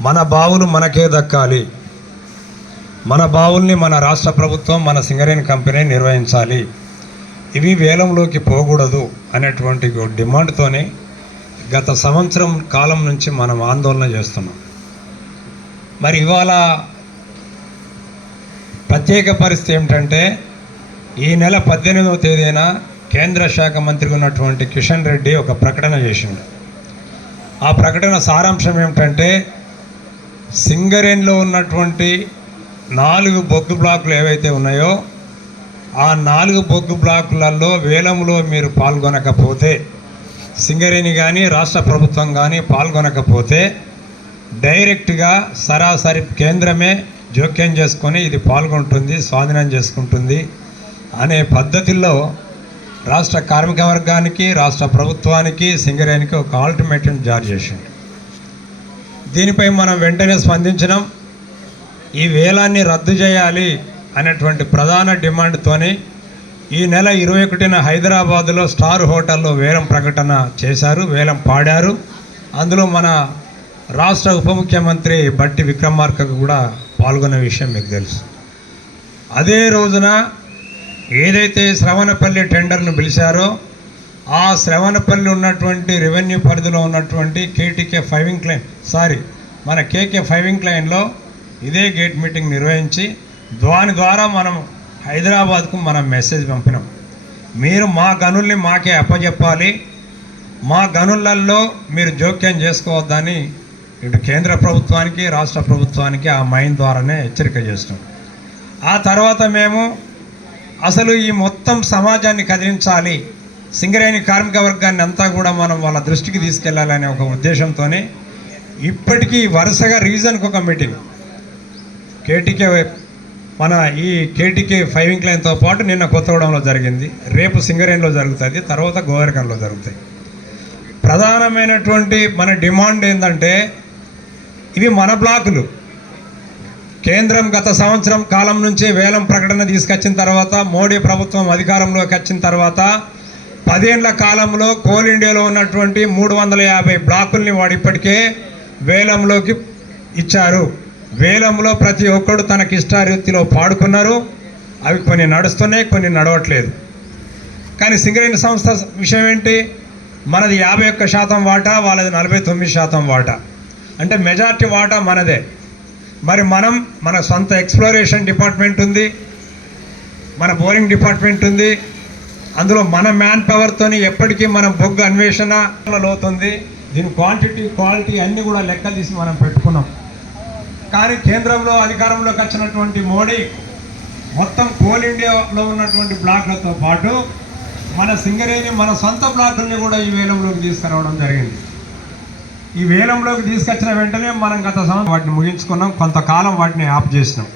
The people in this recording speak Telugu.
మన బావులు మనకే దక్కాలి. మన బావుల్ని మన రాష్ట్ర ప్రభుత్వం మన సింగరేణి కంపెనీ నిర్వహించాలి. ఇవి వేలంలోకి పోకూడదు అనేటువంటి డిమాండ్తోనే గత సంవత్సరం కాలం నుంచి మనం ఆందోళన చేస్తున్నాం. మరి ఇవాళ ప్రత్యేక పరిస్థితి ఏమిటంటే ఈ నెల పద్దెనిమిదవ తేదీన కేంద్ర శాఖ మంత్రి ఉన్నటువంటి కిషన్ రెడ్డి ఒక ప్రకటన చేసిండు. ఆ ప్రకటన సారాంశం ఏమిటంటే సింగరేణిలో ఉన్నటువంటి నాలుగు బొగ్గు బ్లాకులు ఏవైతే ఉన్నాయో ఆ నాలుగు బొగ్గు బ్లాకులలో వేలంలో మీరు పాల్గొనకపోతే సింగరేణి కానీ రాష్ట్ర ప్రభుత్వం కానీ పాల్గొనకపోతే డైరెక్ట్గా సరాసరి కేంద్రమే జోక్యం చేసుకొని ఇది పాల్గొంటుంది స్వాధీనం చేసుకుంటుంది అనే పద్ధతిలో రాష్ట్ర కార్మిక వర్గానికి రాష్ట్ర ప్రభుత్వానికి సింగరేణికి ఒక ఆల్టిమేటం జారీ చేసింది దీనిపై మనం వెంటనే స్పందించినాం. ఈ వేలాన్ని రద్దు చేయాలి అనేటువంటి ప్రధాన డిమాండ్తోని ఈ నెల ఇరవై ఒకటిన హైదరాబాదులో స్టార్ హోటల్లో వేలం ప్రకటన చేశారు వేలం పాడారు. అందులో మన రాష్ట్ర ఉప ముఖ్యమంత్రి బట్టి విక్రమార్కకు కూడా పాల్గొన్న విషయం మీకు తెలుసు. అదే రోజున ఏదైతే శ్రవణపల్లి టెండర్ను పిలిచారో ఆ శ్రవణపల్లి ఉన్నటువంటి రెవెన్యూ పరిధిలో ఉన్నటువంటి K T K five incline sorry మన కేకే ఫైవింగ్ క్లైన్లో ఇదే గేట్ మీటింగ్ నిర్వహించి దాని ద్వారా మనం హైదరాబాద్కు మనం మెసేజ్ పంపినాం. మీరు మా గనుల్ని మాకే అప్పచెప్పాలి మా గనులలో మీరు జోక్యం చేసుకోవద్దని ఇటు కేంద్ర ప్రభుత్వానికి రాష్ట్ర ప్రభుత్వానికి ఆ మైన్ ద్వారానే హెచ్చరిక చేస్తున్నాం ఆ తర్వాత మేము అసలు ఈ మొత్తం సమాజాన్ని కదిలించాలి. సింగరేణి కార్మిక వర్గాన్ని అంతా కూడా మనం వాళ్ళ దృష్టికి తీసుకెళ్ళాలనే ఒక ఉద్దేశంతోనే ఇప్పటికీ వరుసగా రీజన్కు ఒక మీటింగ్. కేటీకే మన ఈ కేటీకే ఫైవింగ్ లైన్తో పాటు నిన్న కొత్తగూడెంలో జరిగింది. రేపు సింగరేణిలో జరుగుతుంది తర్వాత గోవర్కంలో జరుగుతాయి. ప్రధానమైనటువంటి మన డిమాండ్ ఏంటంటే ఇవి మన బ్లాకులు. కేంద్రం గత సంవత్సరం కాలం నుంచి వేలం ప్రకటన తీసుకొచ్చిన తర్వాత మోడీ ప్రభుత్వం అధికారంలోకి వచ్చిన తర్వాత పదేళ్ళ కాలంలో కోల్ ఇండియాలో ఉన్నటువంటి మూడు వందల యాభై బ్లాకుల్ని వాడు ఇప్పటికే వేలంలోకి ఇచ్చారు. వేలంలో ప్రతి ఒక్కడు తనకి ఇష్టారీతిలో పాడుకున్నారు. అవి కొన్ని నడుస్తున్నాయి కొన్ని నడవట్లేదు. కానీ సింగరేణి సంస్థ విషయం ఏంటి? మనది యాభై ఒక్క శాతం వాటా వాళ్ళది నలభై తొమ్మిది శాతం వాటా. అంటే మెజార్టీ వాటా మనదే. మరి మనం మన సొంత ఎక్స్ప్లోరేషన్ డిపార్ట్మెంట్ ఉంది మన బోరింగ్ డిపార్ట్మెంట్ ఉంది అందులో మన మ్యాన్ పవర్తోని ఎప్పటికీ మనం బొగ్గు అన్వేషణ లోతుంది. దీని క్వాంటిటీ క్వాలిటీ అన్నీ కూడా లెక్కలు తీసి మనం పెట్టుకున్నాం. కానీ కేంద్రంలో అధికారంలోకి వచ్చినటువంటి మోడీ మొత్తం కోల్ ఇండియాలో ఉన్నటువంటి బ్లాక్లతో పాటు మన సింగరేణి మన సొంత బ్లాకుల్ని కూడా ఈ వేలంలోకి తీసుకురావడం జరిగింది. ఈ వేలంలోకి తీసుకొచ్చిన వెంటనే మనం గత సంవత్సరం వాటిని ముగించుకున్నాం. కొంతకాలం వాటిని ఆఫ్ చేసినాం.